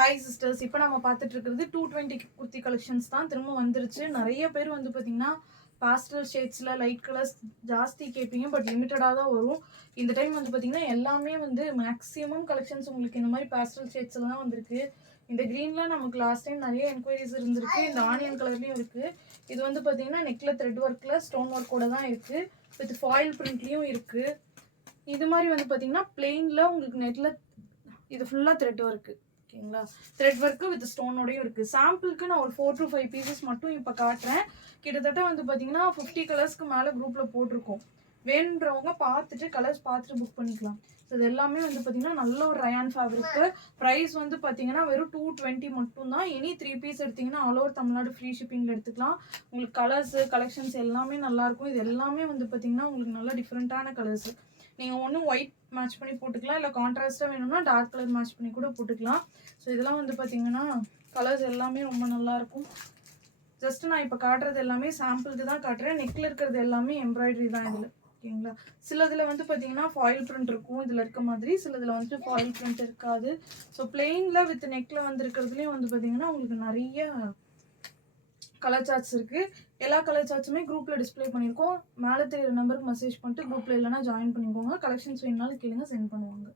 Hi sisters, இப்போ நம்ம பார்த்துட்டு இருக்கிறது 220 குர்த்தி கலெக்ஷன்ஸ் தான் திரும்ப வந்துருச்சு. நிறைய பேர் வந்து பார்த்தீங்கன்னா பாஸ்டல் ஷேட்ஸில் லைட் கலர்ஸ் ஜாஸ்தி கேட்பீங்க, பட் லிமிட்டடாக தான் வரும். இந்த டைம் வந்து பார்த்தீங்கன்னா எல்லாமே வந்து மேக்ஸிமம் கலெக்ஷன்ஸ் உங்களுக்கு இந்த மாதிரி பாஸ்டல் ஷேட்ஸில் தான் வந்திருக்கு. இந்த க்ரீனில் நமக்கு லாஸ்ட் டைம் நிறைய என்கொயரிஸ் இருந்திருக்கு. இந்த ஆனியன் கலர்லேயும் இருக்குது. இது வந்து பார்த்தீங்கன்னா நெக்கில் த்ரெட் ஒர்க்கில் ஸ்டோன் ஒர்க்கோட தான் இருக்குது. வித் ஃபாயில் பிரிண்ட்லேயும் இருக்குது. இது மாதிரி வந்து பார்த்தீங்கன்னா பிளெயினில் உங்களுக்கு நெட்டில் இது ஃபுல்லாக த்ரெட் ஒர்க்கு, ஓகேங்களா? த்ரெட் ஒர்க்கு வித் ஸ்டோனோடையும் இருக்குது. சாம்பிளுக்கு நான் ஒரு 4 to 5 பீசஸ் மட்டும் இப்போ காட்டுறேன். கிட்டத்தட்ட வந்து பார்த்தீங்கன்னா 50 கலர்ஸ்க்கு மேலே குரூப்பில் போட்டிருக்கோம். வேணுன்றவங்க பார்த்துட்டு கலர்ஸ் பார்த்துட்டு புக் பண்ணிக்கலாம். ஸோ இது எல்லாமே வந்து பார்த்தீங்கன்னா நல்ல ஒரு ரயான் ஃபேப்ரிக்கு. ப்ரைஸ் வந்து பார்த்தீங்கன்னா வெறும் 220 மட்டும் தான். எனி 3 பீஸ் எடுத்திங்கன்னா ஆல் ஓவர் தமிழ்நாடு ஃப்ரீ ஷிப்பிங்கில் எடுத்துக்கலாம். உங்களுக்கு கலர்ஸு கலெக்ஷன்ஸ் எல்லாமே நல்லாயிருக்கும். இது எல்லாமே வந்து பார்த்தீங்கன்னா உங்களுக்கு நல்லா டிஃப்ரெண்ட்டான கலர்ஸு. நீங்கள் ஒன்றும் ஒயிட் மேட்ச் பண்ணி போட்டுக்கலாம், இல்லை கான்ட்ராஸ்ட்டாக வேணும்னா டார்க் கலர் மேட்ச் பண்ணி கூட போட்டுக்கலாம். ஸோ இதெல்லாம் வந்து பார்த்தீங்கன்னா கலர்ஸ் எல்லாமே ரொம்ப நல்லாயிருக்கும். ஜஸ்ட் நான் இப்போ காட்டுறது எல்லாமே சாம்பிளுக்கு தான் காட்டுறேன். நெக்கில் இருக்கிறது எல்லாமே எம்ப்ராய்டரி தான் இதில், ஓகேங்களா? சிலதில் வந்து பார்த்தீங்கன்னா ஃபாயில் பிரிண்ட் இருக்கும் இதில் இருக்க மாதிரி, சிலதில் வந்துட்டு ஃபாயில் பிரிண்ட் இருக்காது. ஸோ பிளெயினில் வித் நெக்கில் வந்துருக்கிறதுலேயும் வந்து பார்த்தீங்கன்னா உங்களுக்கு நிறைய கலர் சார்ட்ஸ் இருக்குது. எல்லா கலர் சார்ட்ஸுமே குரூப்பில் டிஸ்பிளே பண்ணியிருக்கோம். மேலே தெரியுற நம்பருக்கு மெசேஜ் பண்ணிட்டு குரூப்பில் இல்லைனா ஜாயின் பண்ணிக்கோங்க. கலெக்ஷன்ஸ் வேணுனாலும் கேளுங்க, சென்ட் பண்ணுவாங்க.